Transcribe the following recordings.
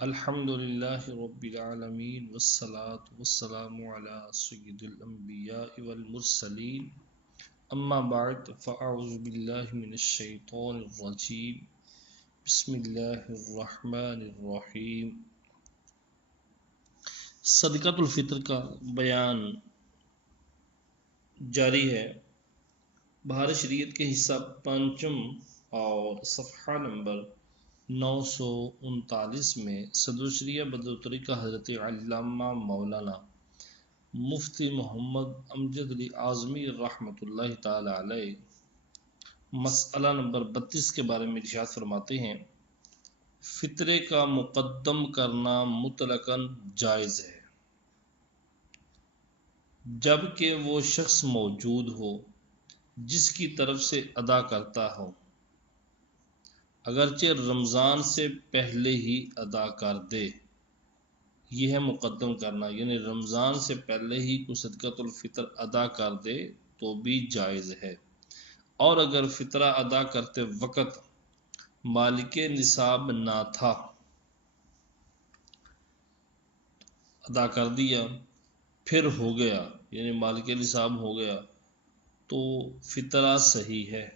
الحمدللہ رب العالمین والصلاة والسلام علی سید الانبیاء والمرسلین اما بعد فاعوذ باللہ من الشیطان الرجیم بسم اللہ الرحمن الرحیم۔ صدقۃ الفطر کا بیان جاری ہے۔ بہار شریعت کے حصہ پانچم اور صفحہ نمبر 939 میں صدر شریعہ بدرالطریقہ حضرت علامہ مولانا مفتی محمد امجد علی اعظمی رحمۃ اللہ تعالی علیہ مسئلہ نمبر 32 کے بارے میں ارشاد فرماتے ہیں، فطرے کا مقدم کرنا مطلقاً جائز ہے جب کہ وہ شخص موجود ہو جس کی طرف سے ادا کرتا ہو، اگرچہ رمضان سے پہلے ہی ادا کر دے۔ یہ ہے مقدم کرنا، یعنی رمضان سے پہلے ہی کوئی صدقۃ الفطر ادا کر دے تو بھی جائز ہے، اور اگر فطرہ ادا کرتے وقت مالک نصاب نہ تھا، ادا کر دیا پھر ہو گیا، یعنی مالک نصاب ہو گیا تو فطرہ صحیح ہے،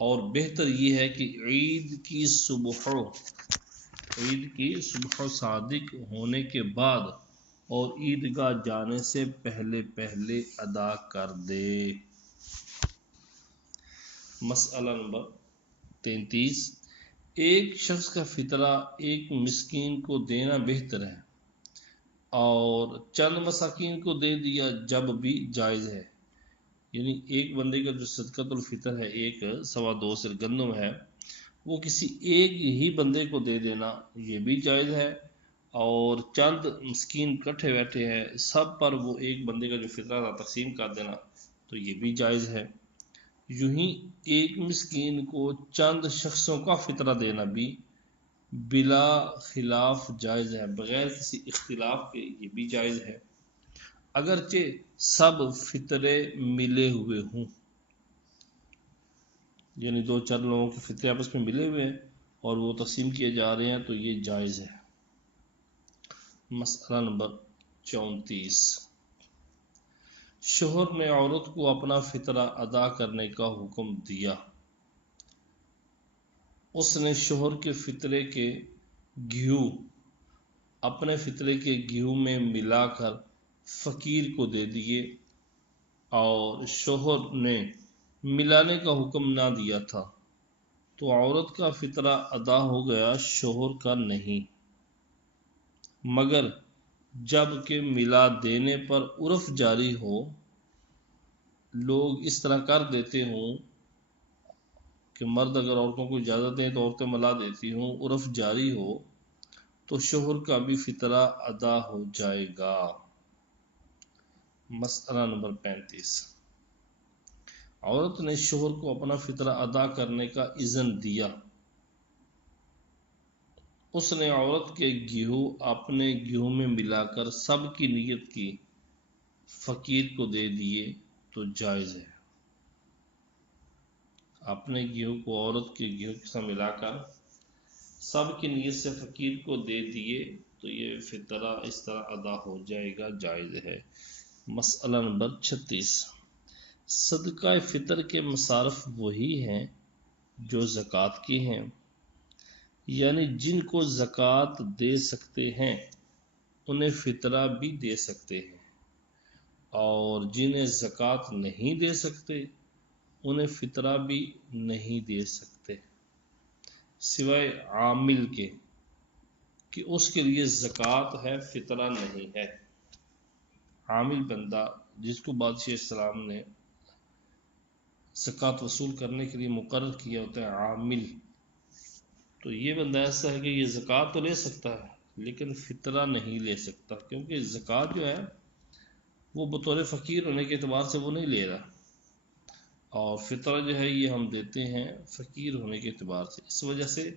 اور بہتر یہ ہے کہ عید کی صبح صادق ہونے کے بعد اور عیدگاہ جانے سے پہلے ادا کر دے۔ مسئلہ نمبر 33، ایک شخص کا فطرہ ایک مسکین کو دینا بہتر ہے اور چند مساکین کو دے دیا جب بھی جائز ہے، یعنی ایک بندے کا جو صدقۃ الفطر ہے، ایک 2.25 سر گندم ہے، وہ کسی ایک ہی بندے کو دے دینا یہ بھی جائز ہے، اور چند مسکین کٹھے بیٹھے ہیں سب پر وہ ایک بندے کا جو فطرہ تھا تقسیم کر دینا تو یہ بھی جائز ہے۔ یوں ہی ایک مسکین کو چند شخصوں کا فطرہ دینا بھی بلا خلاف جائز ہے، بغیر کسی اختلاف کے یہ بھی جائز ہے، اگرچہ سب فطرے ملے ہوئے ہوں، یعنی 2-4 لوگوں کے فطرے آپس میں ملے ہوئے ہیں اور وہ تقسیم کیے جا رہے ہیں تو یہ جائز ہے۔ مسئلہ نمبر 34، شوہر نے عورت کو اپنا فطرہ ادا کرنے کا حکم دیا، اس نے شوہر کے فطرے کے گیہوں اپنے فطرے کے گیہوں میں ملا کر فقیر کو دے دیے، اور شوہر نے ملانے کا حکم نہ دیا تھا تو عورت کا فطرہ ادا ہو گیا، شوہر کا نہیں، مگر جب کہ ملا دینے پر عرف جاری ہو، لوگ اس طرح کر دیتے ہوں کہ مرد اگر عورتوں کو اجازت دیں تو عورتیں ملا دیتی ہوں، عرف جاری ہو تو شوہر کا بھی فطرہ ادا ہو جائے گا۔ مسئلہ نمبر 35، عورت نے شوہر کو اپنا فطرہ ادا کرنے کا اذن دیا، اس نے عورت کے گیہوں اپنے گیہوں میں ملا کر سب کی نیت کی، فقیر کو دے دیے تو جائز ہے۔ اپنے گیہوں کو عورت کے گیہوں کے ساتھ ملا کر سب کی نیت سے فقیر کو دے دیے تو یہ فطرہ اس طرح ادا ہو جائے گا، جائز ہے۔ مسئلہ نمبر 36، صدقہ فطر کے مصارف وہی ہیں جو زکوٰۃ کی ہیں، یعنی جن کو زکوٰۃ دے سکتے ہیں انہیں فطرہ بھی دے سکتے ہیں، اور جنہیں زکوٰۃ نہیں دے سکتے انہیں فطرہ بھی نہیں دے سکتے، سوائے عامل کے کہ اس کے لیے زکوٰۃ ہے فطرہ نہیں ہے۔ عامل بندہ جس کو بادشاہ اسلام نے زکوٰۃ وصول کرنے کے لیے مقرر کیا ہوتا ہے، عامل، تو یہ بندہ ایسا ہے کہ یہ زکوٰۃ تو لے سکتا ہے لیکن فطرہ نہیں لے سکتا، کیونکہ زکوٰۃ جو ہے وہ بطور فقیر ہونے کے اعتبار سے وہ نہیں لے رہا، اور فطرہ جو ہے یہ ہم دیتے ہیں فقیر ہونے کے اعتبار سے، اس وجہ سے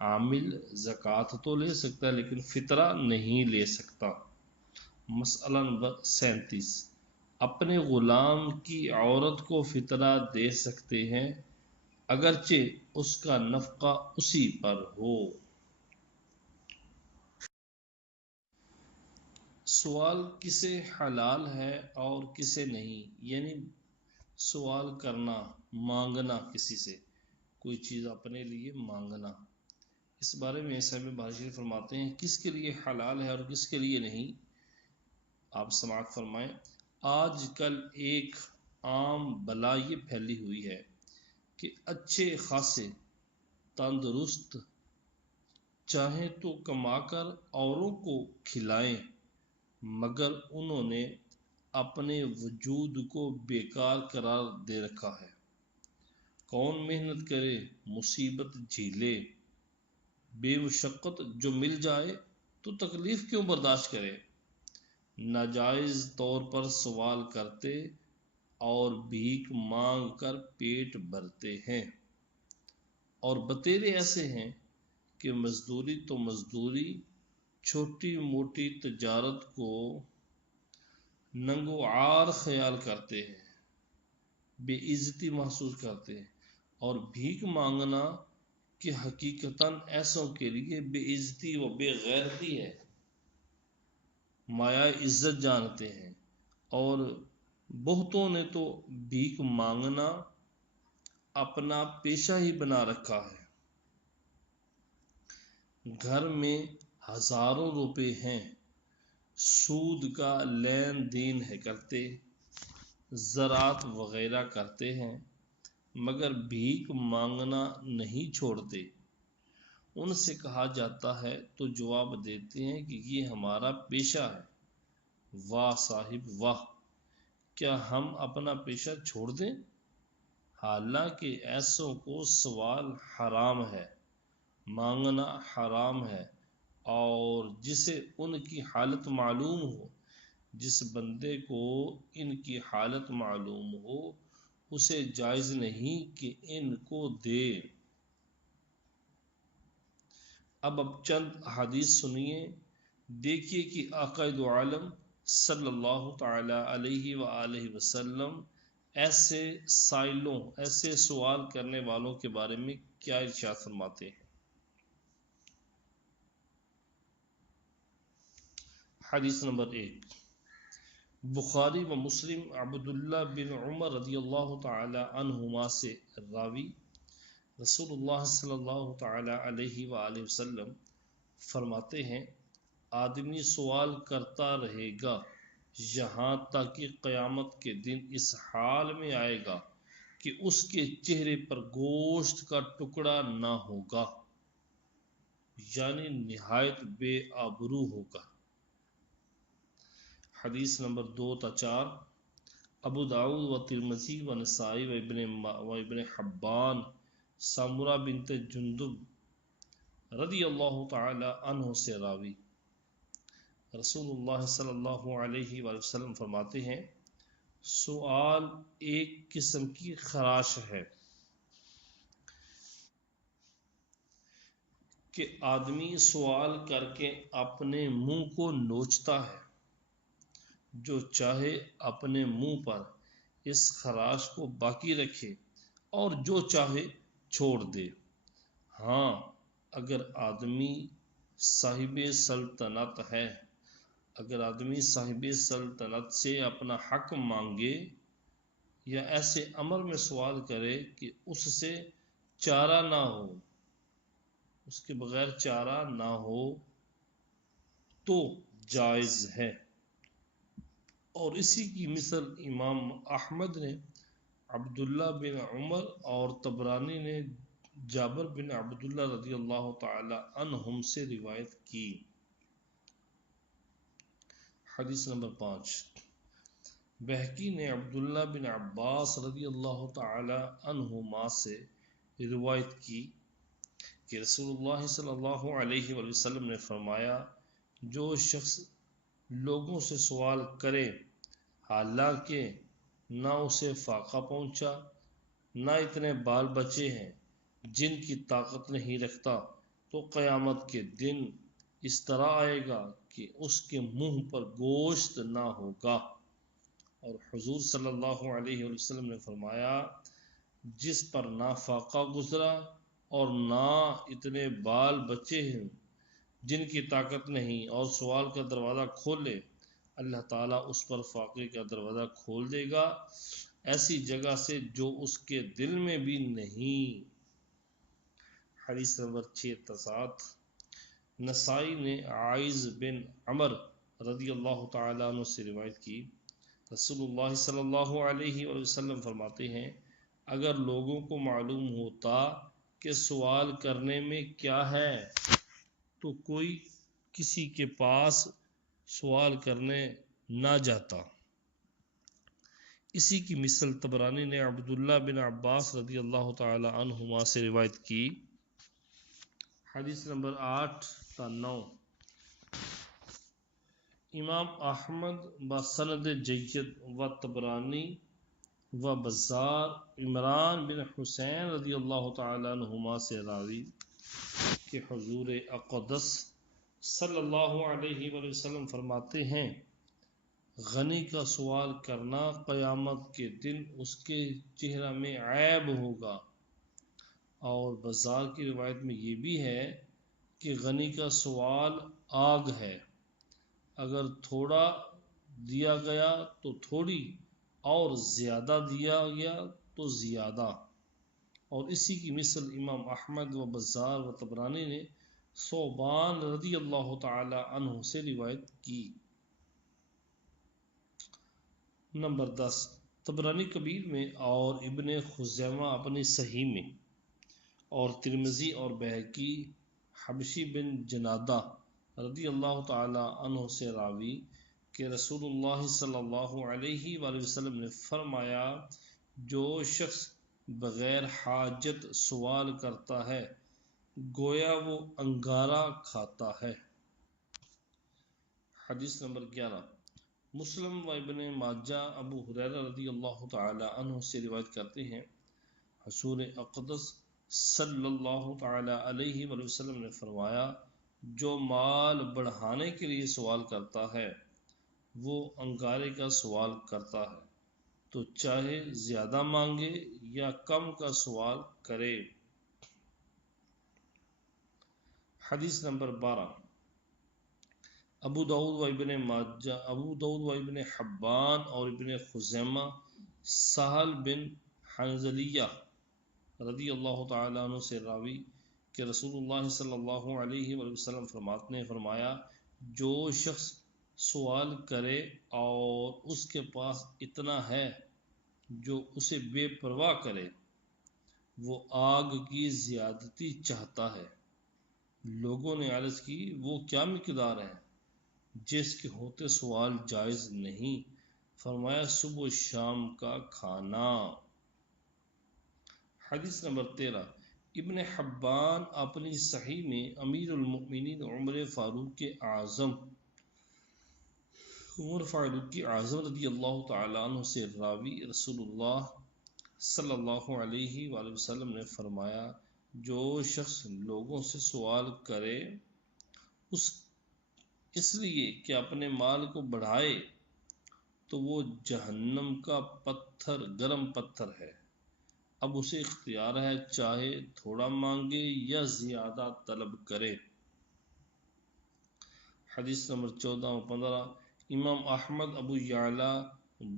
عامل زکوٰۃ تو لے سکتا ہے لیکن فطرہ نہیں لے سکتا۔ مسئلہ نمبر 37، اپنے غلام کی عورت کو فطرہ دے سکتے ہیں اگرچہ اس کا نفقہ اسی پر ہو۔ سوال کسے حلال ہے اور کسے نہیں، یعنی سوال کرنا، مانگنا، کسی سے کوئی چیز اپنے لیے مانگنا، اس بارے میں صاحب بخاری شریف فرماتے ہیں کس کے لیے حلال ہے اور کس کے لیے نہیں۔ آپ سماعت فرمائیں۔ آج کل ایک عام بلا یہ پھیلی ہوئی ہے کہ اچھے خاصے تندرست چاہیں تو کما کر اوروں کو کھلائیں، مگر انہوں نے اپنے وجود کو بیکار قرار دے رکھا ہے۔ کون محنت کرے، مصیبت جھیلے، بے مشقت جو مل جائے تو تکلیف کیوں برداشت کرے۔ ناجائز طور پر سوال کرتے اور بھیک مانگ کر پیٹ بھرتے ہیں، اور بتیرے ایسے ہیں کہ مزدوری تو مزدوری، چھوٹی موٹی تجارت کو ننگو عار خیال کرتے ہیں، بے عزتی محسوس کرتے ہیں، اور بھیک مانگنا کہ حقیقتاً ایسوں کے لیے بے عزتی و بے غیرتی ہے، مایہ عزت جانتے ہیں۔ اور بہتوں نے تو بھیک مانگنا اپنا پیشہ ہی بنا رکھا ہے۔ گھر میں ہزاروں روپے ہیں، سود کا لین دین ہے کرتے، زراعت وغیرہ کرتے ہیں، مگر بھیک مانگنا نہیں چھوڑتے۔ ان سے کہا جاتا ہے تو جواب دیتے ہیں کہ یہ ہمارا پیشہ ہے۔ واہ صاحب واہ، کیا ہم اپنا پیشہ چھوڑ دیں؟ حالانکہ ایسوں کو سوال حرام ہے، مانگنا حرام ہے، اور جسے ان کی حالت معلوم ہو، جس بندے کو ان کی حالت معلوم ہو، اسے جائز نہیں کہ ان کو دے۔ اب چند حدیث سنیے، دیکھیے کہ آقا دو عالم صلی اللہ تعالی علیہ وآلہ وسلم ایسے سائلوں، ایسے سوال کرنے والوں کے بارے میں کیا ارشاد فرماتے ہیں۔ حدیث نمبر 1، بخاری و مسلم، عبداللہ بن عمر رضی اللہ تعالی عنہما سے راوی، رسول اللہ صلی اللہ تعالی علیہ وآلہ وسلم فرماتے ہیں آدمی سوال کرتا رہے گا یہاں تک کہ قیامت کے دن اس حال میں آئے گا کہ اس کے چہرے پر گوشت کا ٹکڑا نہ ہوگا، یعنی نہایت بے آبرو ہوگا۔ حدیث نمبر 2 تا 4، ابو داؤد و ترمذی و نسائی و ابن حبان، سامورہ بنت جندب رضی اللہ تعالی عنہ سے راوی، رسول اللہ صلی اللہ علیہ وآلہ وسلم فرماتے ہیں سوال ایک قسم کی خراش ہے کہ آدمی سوال کر کے اپنے منہ کو نوچتا ہے، جو چاہے اپنے منہ پر اس خراش کو باقی رکھے اور جو چاہے چھوڑ دے۔ ہاں، اگر آدمی صاحب سلطنت ہے، اگر آدمی صاحب سلطنت سے اپنا حق مانگے یا ایسے امر میں سوال کرے کہ اس سے چارہ نہ ہو، اس کے بغیر چارہ نہ ہو، تو جائز ہے۔ اور اسی کی مثل امام احمد نے عبداللہ بن عمر اور طبرانی نے جابر بن عبداللہ رضی اللہ تعالی عنہم سے روایت کی۔ حدیث نمبر 5، بہقی نے عبداللہ بن عباس رضی اللہ تعالی عنہما سے روایت کی کہ رسول اللہ صلی اللہ علیہ وآلہ وسلم نے فرمایا جو شخص لوگوں سے سوال کرے حالانکہ نہ اسے فاقہ پہنچا، نہ اتنے بال بچے ہیں جن کی طاقت نہیں رکھتا، تو قیامت کے دن اس طرح آئے گا کہ اس کے منہ پر گوشت نہ ہوگا۔ اور حضور صلی اللہ علیہ وسلم نے فرمایا جس پر نہ فاقہ گزرا اور نہ اتنے بال بچے ہیں جن کی طاقت نہیں، اور سوال کا دروازہ کھولے اللہ تعالیٰ اس پر فاقے کا دروازہ کھول دے گا ایسی جگہ سے جو اس کے دل میں بھی نہیں۔ حدیث نمبر 6 نسائی نے عائز بن عمر رضی اللہ تعالیٰ عنہ سے روایت کی، رسول اللہ صلی اللہ علیہ وسلم فرماتے ہیں اگر لوگوں کو معلوم ہوتا کہ سوال کرنے میں کیا ہے تو کوئی کسی کے پاس سوال کرنے نہ جاتا۔ اسی کی مثل طبرانی نے عبداللہ بن عباس رضی اللہ تعالی عنہما سے روایت کی۔ حدیث نمبر 8 تا 9 امام احمد بسند جید و طبرانی و بزار عمران بن حسین رضی اللہ تعالی عنہما سے راوی کہ حضور اقدس صلی اللہ علیہ وآلہ وسلم فرماتے ہیں غنی کا سوال کرنا قیامت کے دن اس کے چہرہ میں عیب ہوگا۔ اور بزار کی روایت میں یہ بھی ہے کہ غنی کا سوال آگ ہے، اگر تھوڑا دیا گیا تو تھوڑی اور زیادہ دیا گیا تو زیادہ۔ اور اسی کی مثل امام احمد و بزار و طبرانی نے ثوبان رضی اللہ تعالی عنہ سے روایت کی۔ نمبر 10 طبرانی کبیر میں اور ابن خزیمہ اپنی صحیح میں اور ترمذی اور بہقی حبشی بن جنادہ رضی اللہ تعالی عنہ سے راوی کہ رسول اللہ صلی اللہ علیہ وآلہ وسلم نے فرمایا جو شخص بغیر حاجت سوال کرتا ہے گویا وہ انگارہ کھاتا ہے۔ حدیث نمبر 11 مسلم و ابن ماجہ ابو ہریرہ رضی اللہ تعالی عنہ سے روایت کرتے ہیں حضور اقدس صلی اللہ تعالی علیہ وآلہ وسلم نے فرمایا جو مال بڑھانے کے لیے سوال کرتا ہے وہ انگارے کا سوال کرتا ہے تو چاہے زیادہ مانگے یا کم کا سوال کرے۔ حدیث نمبر 12 ابو داؤد و ابن حبان اور ابن خزیمہ سہل بن حنظلیہ رضی اللہ تعالی عنہ سے راوی کہ رسول اللہ صلی اللہ علیہ وآلہ وسلم نے فرمایا جو شخص سوال کرے اور اس کے پاس اتنا ہے جو اسے بے پرواہ کرے وہ آگ کی زیادتی چاہتا ہے۔ لوگوں نے عرض کی وہ کیا مقدار ہے جس کے ہوتے سوال جائز نہیں؟ فرمایا صبح و شام کا کھانا۔ حدیث نمبر 13 ابن حبان اپنی صحیح میں امیر المؤمنین عمر فاروق اعظم رضی اللہ تعالی عنہ سے راوی رسول اللہ صلی اللہ علیہ وآلہ وسلم نے فرمایا جو شخص لوگوں سے سوال کرے اس لیے کہ اپنے مال کو بڑھائے تو وہ جہنم کا گرم پتھر ہے، اب اسے اختیار ہے چاہے تھوڑا مانگے یا زیادہ طلب کرے۔ حدیث نمبر 14 و 15 امام احمد ابو یعلا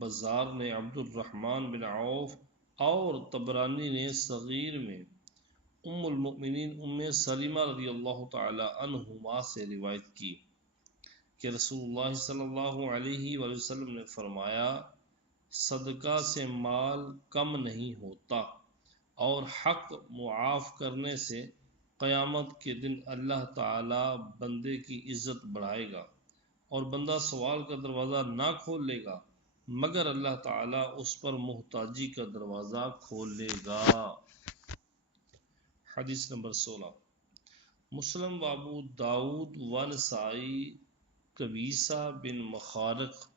بزار نے عبد الرحمن بن عوف اور طبرانی نے صغیر میں ام المؤمنین ام سلمہ رضی اللہ تعالی عنہما سے روایت کی کہ رسول اللہ صلی اللہ علیہ وآلہ وسلم نے فرمایا صدقہ سے مال کم نہیں ہوتا اور حق معاف کرنے سے قیامت کے دن اللہ تعالی بندے کی عزت بڑھائے گا اور بندہ سوال کا دروازہ نہ کھول لے گا مگر اللہ تعالی اس پر محتاجی کا دروازہ کھول لے گا۔ حدیث نمبر 16 مسلم و ابو داود و نسائی قبیصہ بن مخارق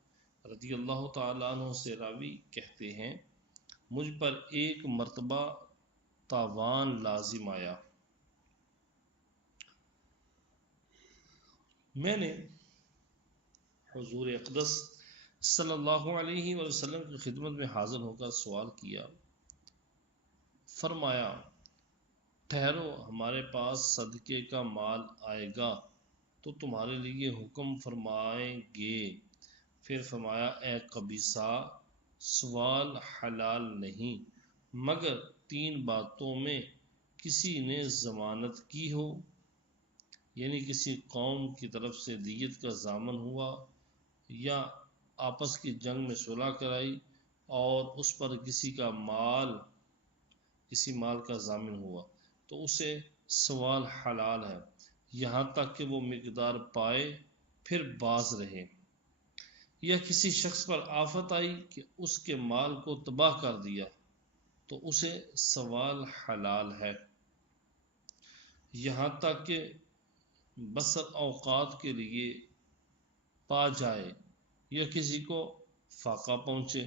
رضی اللہ تعالی عنہ سے راوی کہتے ہیں مجھ پر ایک مرتبہ تاوان لازم آیا، میں نے حضور اقدس صلی اللہ علیہ وآلہ وسلم کی خدمت میں حاضر ہو کر سوال کیا، فرمایا ٹھہرو ہمارے پاس صدقے کا مال آئے گا تو تمہارے لیے حکم فرمائیں گے۔ پھر فرمایا اے قبیصہ، سوال حلال نہیں مگر تین باتوں میں کسی نے ضمانت کی ہو، یعنی کسی قوم کی طرف سے دیت کا ضامن ہوا یا آپس کی جنگ میں صلح کرائی اور اس پر کسی مال کا ضامن ہوا تو اسے سوال حلال ہے، یہاں تک کہ وہ مقدار پائے پھر باز رہے۔ یا کسی شخص پر آفت آئی کہ اس کے مال کو تباہ کر دیا تو اسے سوال حلال ہے، یہاں تک کہ بسر اوقات کے لیے پا جائے یا کسی کو فاقہ پہنچے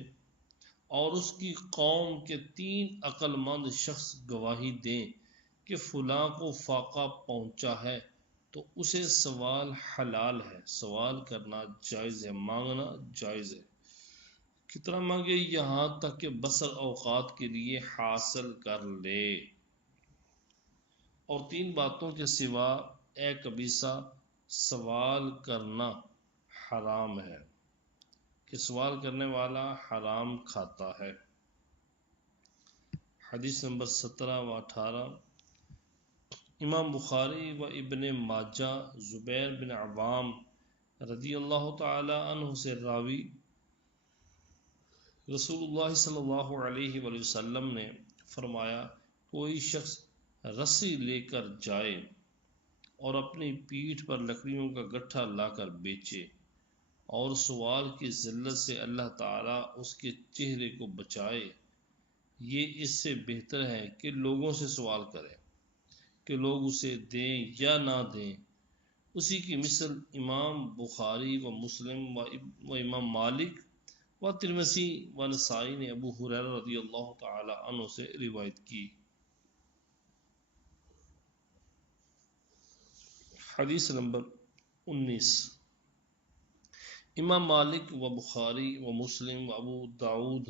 اور اس کی قوم کے 3 عقل مند شخص گواہی دیں کہ فلاں کو فاقہ پہنچا ہے تو اسے سوال حلال ہے، سوال کرنا جائز ہے، مانگنا جائز ہے۔ کتنا مانگے؟ یہاں تک کہ بسر اوقات کے لیے حاصل کر لے۔ اور 3 باتوں کے سوا اے قبیصہ سوال کرنا حرام ہے کہ سوال کرنے والا حرام کھاتا ہے۔ حدیث نمبر 17 و 18 امام بخاری و ابن ماجہ زبیر بن عوام رضی اللہ تعالی عنہ سے راوی، رسول اللہ صلی اللہ علیہ وآلہ وسلم نے فرمایا کوئی شخص رسی لے کر جائے اور اپنی پیٹھ پر لکڑیوں کا گٹھا لا کر بیچے اور سوال کی ذلت سے اللہ تعالیٰ اس کے چہرے کو بچائے، یہ اس سے بہتر ہے کہ لوگوں سے سوال کرے کہ لوگ اسے دیں یا نہ دیں۔ اسی کی مثل امام بخاری و مسلم و امام مالک و ترمذی و نسائی نے ابو ہریرہ رضی اللہ تعالی عنہ سے روایت کی۔ حدیث نمبر 19 امام مالک و بخاری و مسلم و ابو داود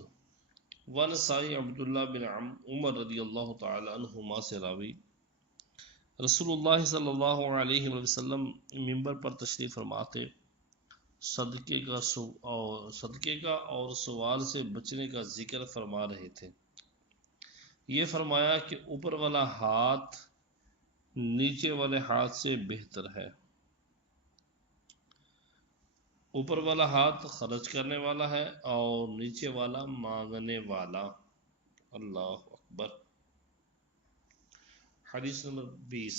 و نسائی عبداللہ بن عمر رضی اللہ تعالی عنہما سے راوی، رسول اللہ صلی اللہ علیہ وسلم منبر پر تشریف فرما تھے، صدقے کا اور سوال سے بچنے کا ذکر فرما رہے تھے۔ یہ فرمایا کہ اوپر والا ہاتھ نیچے والے ہاتھ سے بہتر ہے۔ اوپر والا ہاتھ خرچ کرنے والا ہے اور نیچے والا مانگنے والا۔ اللہ اکبر۔ حدیث نمبر 20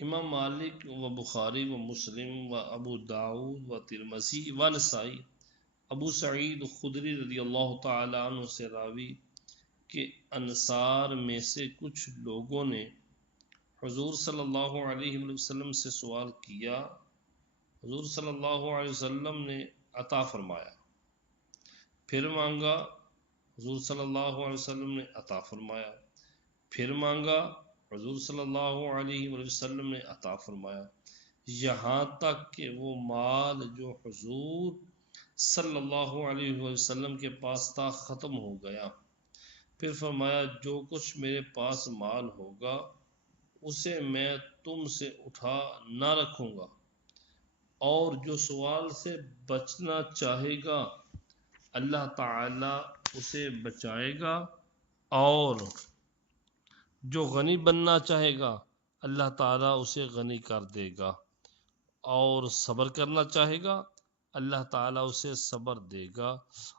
امام مالک و بخاری و مسلم و ابو داود و ترمذی و نسائی ابو سعید خدری رضی اللہ تعالی عنہ سے راوی کہ انصار میں سے کچھ لوگوں نے حضور صلی اللہ علیہ وسلم سے سوال کیا، حضور صلی اللہ علیہ وسلم نے عطا فرمایا، پھر مانگا، حضور صلی اللہ علیہ وسلم نے عطا فرمایا، پھر مانگا، حضور صلی اللہ علیہ وسلم نے عطا فرمایا، یہاں تک کہ وہ مال جو حضور صلی اللہ علیہ وسلم کے پاس تھا ختم ہو گیا۔ پھر فرمایا جو کچھ میرے پاس مال ہوگا اسے میں تم سے اٹھا نہ رکھوں گا، اور جو سوال سے بچنا چاہے گا اللہ تعالی اسے بچائے گا، اور جو غنی بننا چاہے گا اللہ تعالیٰ اسے غنی کر دے گا، اور صبر کرنا چاہے گا اللہ تعالیٰ اسے صبر دے گا،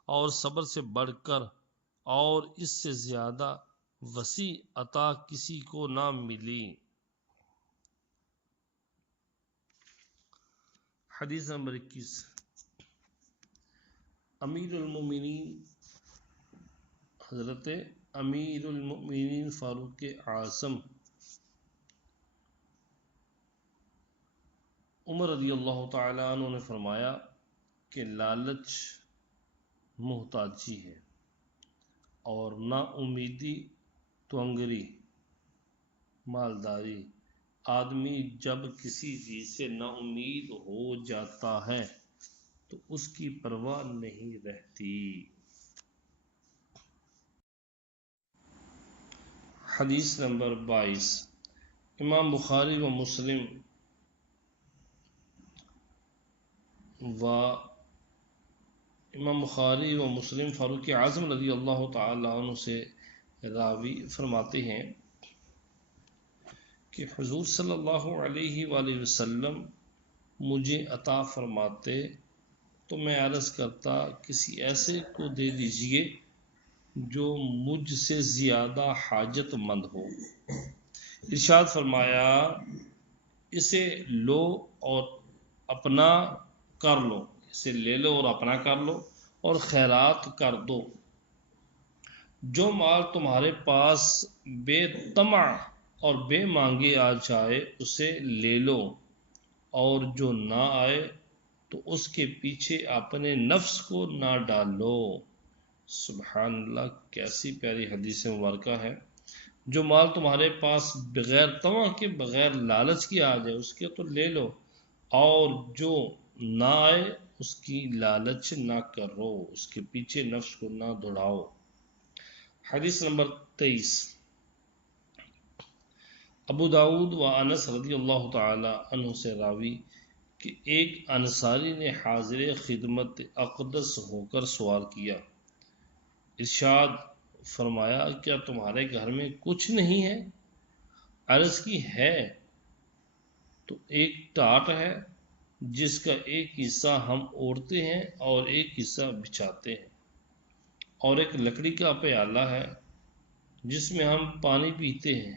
اور صبر سے بڑھ کر اور اس سے زیادہ وسیع عطا کسی کو نہ ملی۔ حدیث نمبر 21 امیر المومنین حضرت امیر المؤمنین فاروق اعظم عمر رضی اللہ تعالی عنہ نے فرمایا کہ لالچ محتاجی ہے اور نا امیدی تونگری مالداری۔ آدمی جب کسی چیز سے نا امید ہو جاتا ہے تو اس کی پرواہ نہیں رہتی۔ حدیث نمبر 22 امام بخاری و مسلم و امام بخاری و مسلم فاروق اعظم رضی اللہ تعالی عنہ سے راوی فرماتے ہیں کہ حضور صلی اللہ علیہ وآلہ وسلم مجھے عطا فرماتے تو میں عرض کرتا کسی ایسے کو دے دیجئے جو مجھ سے زیادہ حاجت مند ہو۔ ارشاد فرمایا اسے لو اور اپنا کر لو، اسے لے لو اور اپنا کر لو اور خیرات کر دو۔ جو مال تمہارے پاس بے طمع اور بے مانگے آ جائے اسے لے لو، اور جو نہ آئے تو اس کے پیچھے اپنے نفس کو نہ ڈالو۔ سبحان اللہ، کیسی پیاری حدیث مبارکہ ہے۔ جو مال تمہارے پاس بغیر طمع کے بغیر لالچ کی آ جائے اس کے تو لے لو، اور جو نہ آئے اس کی لالچ نہ کرو، اس کے پیچھے نفس کو نہ دوڑاؤ۔ حدیث نمبر 23، ابو داؤد و انس رضی اللہ تعالی عنہ سے راوی کہ ایک انصاری نے حاضر خدمت اقدس ہو کر سوال کیا، ارشاد فرمایا کیا تمہارے گھر میں کچھ نہیں ہے؟ عرض کی ہے تو ایک ٹاٹ ہے جس کا ایک حصہ ہم اوڑھتے ہیں اور ایک حصہ بچھاتے ہیں، اور ایک لکڑی کا پیالہ ہے جس میں ہم پانی پیتے ہیں۔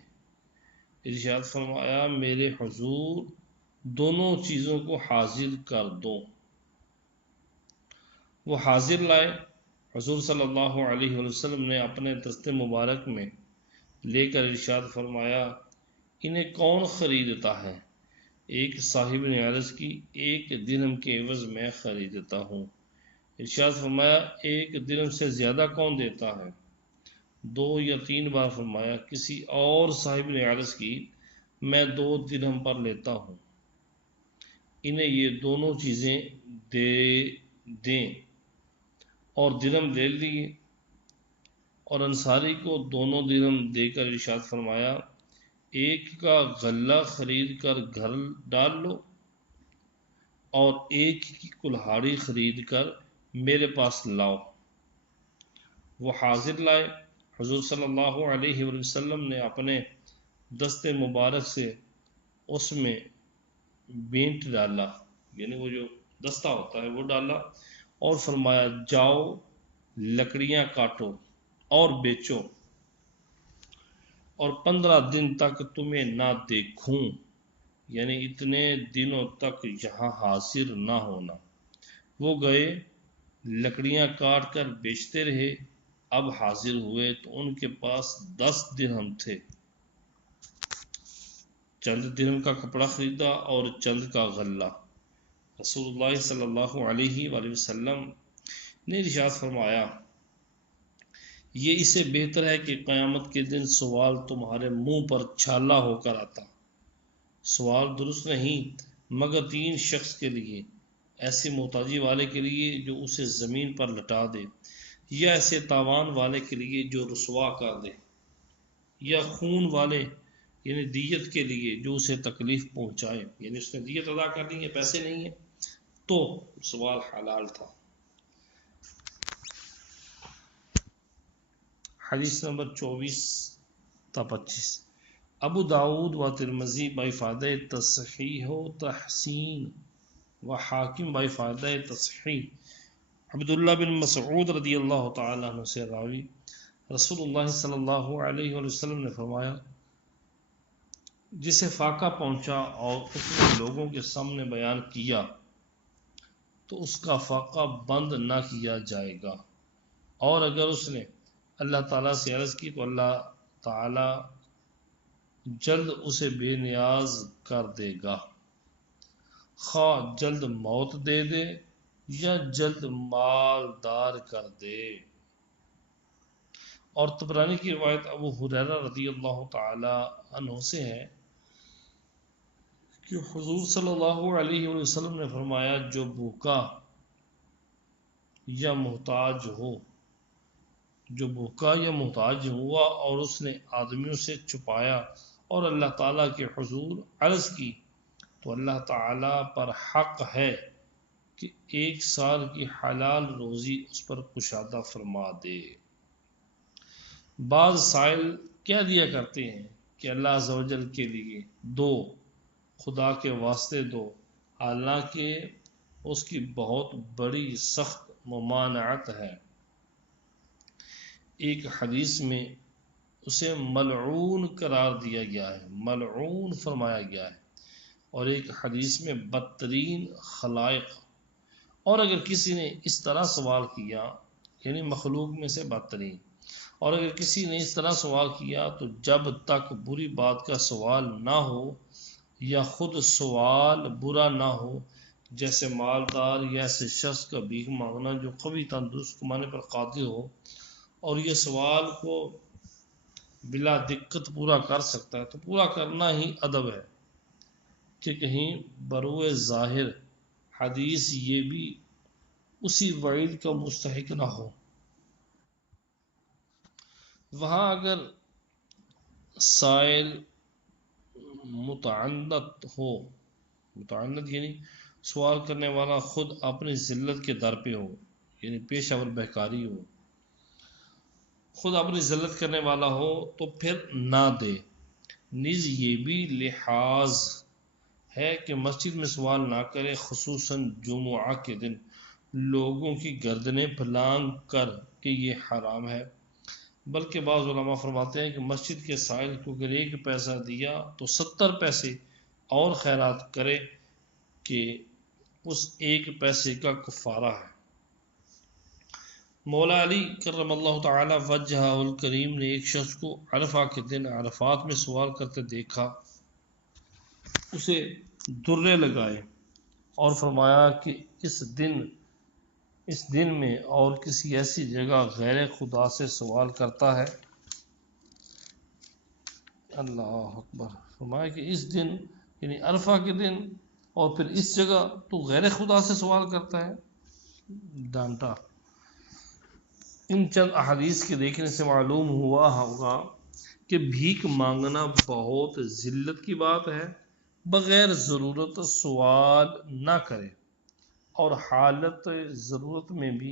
ارشاد فرمایا میرے حضور دونوں چیزوں کو حاضر کر دو۔ وہ حاضر لائے۔ حضور صلی اللہ علیہ وسلم نے اپنے دست مبارک میں لے کر ارشاد فرمایا انہیں کون خریدتا ہے؟ ایک صاحب نے عرض کی 1 درہم کے عوض میں خریدتا ہوں۔ ارشاد فرمایا 1 درہم سے زیادہ کون دیتا ہے؟ 2 یا 3 بار فرمایا۔ کسی اور صاحب نے عرض کی میں 2 درہم پر لیتا ہوں، انہیں یہ دونوں چیزیں دے دیں، اور درہم لے لیے، اور انصاری کو دونوں درہم دے کر ارشاد فرمایا ایک کا غلہ خرید کر گھر ڈال لو، اور ایک کی کلہاڑی خرید کر میرے پاس لاؤ۔ وہ حاضر لائے۔ حضور صلی اللہ علیہ وسلم نے اپنے دست مبارک سے اس میں بینٹ ڈالا، یعنی وہ جو دستہ ہوتا ہے وہ ڈالا، اور فرمایا جاؤ لکڑیاں کاٹو اور بیچو، اور 15 دن تک تمہیں نہ دیکھوں، یعنی اتنے دنوں تک یہاں حاضر نہ ہونا۔ وہ گئے، لکڑیاں کاٹ کر بیچتے رہے، اب حاضر ہوئے تو ان کے پاس 10 درہم تھے۔ چند درہم کا کپڑا خریدا اور چند کا غلہ۔ رسول اللہ صلی اللہ علیہ وآلہ وسلم نے ارشاد فرمایا یہ اس سے بہتر ہے کہ قیامت کے دن سوال تمہارے منہ پر چھالا ہو کر آتا۔ سوال درست نہیں مگر 3 شخص کے لیے، ایسے محتاجی والے کے لیے جو اسے زمین پر لٹا دے، یا ایسے تاوان والے کے لیے جو رسوا کر دے، یا خون والے یعنی دیت کے لیے جو اسے تکلیف پہنچائے، یعنی اس نے دیت ادا کرنی ہے پیسے نہیں ہیں تو سوال حلال تھا۔ حدیث نمبر 24 تا 25، ابو داود و ترمذی بافادہ تصحیح و تحسین و حاکم بافادہ تصحیح عبداللہ بن مسعود رضی اللہ تعالی عنہ سے راوی رسول اللہ صلی اللہ علیہ وسلم نے فرمایا جسے فاقہ پہنچا اور اس نے لوگوں کے سامنے بیان کیا تو اس کا فاقہ بند نہ کیا جائے گا، اور اگر اس نے اللہ تعالیٰ سے عرض کی تو اللہ تعالیٰ جلد اسے بے نیاز کر دے گا، خواہ جلد موت دے دے یا جلد مالدار کر دے۔ اور طبرانی کی روایت ابو ہریرہ رضی اللہ تعالی عنہ سے ہے کہ حضور صلی اللہ علیہ وسلم نے فرمایا جو بھوکا یا محتاج ہوا اور اس نے آدمیوں سے چھپایا اور اللہ تعالیٰ کے حضور عرض کی تو اللہ تعالیٰ پر حق ہے کہ 1 سال کی حلال روزی اس پر کشادہ فرما دے۔ بعض سائل کیا دیا کرتے ہیں کہ اللہ عز و جل کے لیے دو، خدا کے واسطے دو، حالانکہ اس کی بہت بڑی سخت ممانعت ہے۔ ایک حدیث میں اسے ملعون قرار دیا گیا ہے، ملعون فرمایا گیا ہے، اور ایک حدیث میں بدترین خلائق۔ اور اگر کسی نے اس طرح سوال کیا، یعنی مخلوق میں سے بدترین، اور اگر کسی نے اس طرح سوال کیا تو جب تک بری بات کا سوال نہ ہو یا خود سوال برا نہ ہو، جیسے مالدار یا ایسے شخص کا بھیک مانگنا جو قوی تندرست کمانے پر قادر ہو اور یہ سوال کو بلا دقت پورا کر سکتا ہے، تو پورا کرنا ہی ادب ہے، کہ کہیں بروئے ظاہر حدیث یہ بھی اسی وعید کا مستحق نہ ہو۔ وہاں اگر سائل متعنت ہو، متعنت یعنی سوال کرنے والا خود اپنی ذلت کے در پہ ہو، یعنی پیشہ ور بہکاری ہو، خود اپنی ذلت کرنے والا ہو تو پھر نہ دے۔ نیز یہ بھی لحاظ ہے کہ مسجد میں سوال نہ کرے، خصوصاً جمعہ کے دن لوگوں کی گردنیں پھلانگ کر کہ یہ حرام ہے، بلکہ بعض علماء فرماتے ہیں کہ مسجد کے سائل کو اگر 1 پیسہ دیا تو 70 پیسے اور خیرات کرے کہ اس 1 پیسے کا کفارہ ہے۔ مولا علی کرم اللہ تعالی وجہ الکریم نے ایک شخص کو عرفہ کے دن عرفات میں سوال کرتے دیکھا، اسے درے لگائے اور فرمایا کہ اس دن میں اور کسی ایسی جگہ غیر خدا سے سوال کرتا ہے، اللہ اکبر، فرمایا کہ اس دن یعنی عرفہ کے دن اور پھر اس جگہ تو غیر خدا سے سوال کرتا ہے، ڈانٹا۔ ان چند احادیث کے دیکھنے سے معلوم ہوا ہوگا کہ بھیک مانگنا بہت ذلت کی بات ہے۔ بغیر ضرورت سوال نہ کرے اور حالت ضرورت میں بھی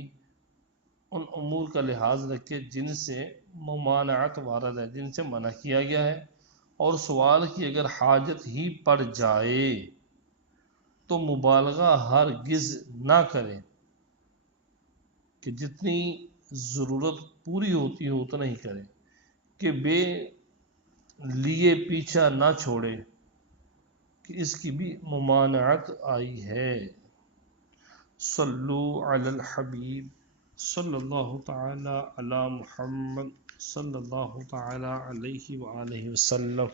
ان امور کا لحاظ رکھے جن سے ممانعت وارد ہے، جن سے منع کیا گیا ہے، اور سوال کی اگر حاجت ہی پڑ جائے تو مبالغہ ہرگز نہ کرے، کہ جتنی ضرورت پوری ہوتی ہو اتنا ہی کرے، کہ بے لیے پیچھا نہ چھوڑے، کہ اس کی بھی ممانعت آئی ہے۔ صلو علی الحبیب صلی اللہ تعالی علی محمد صلی اللہ تعالی علیہ وآلہ وسلم۔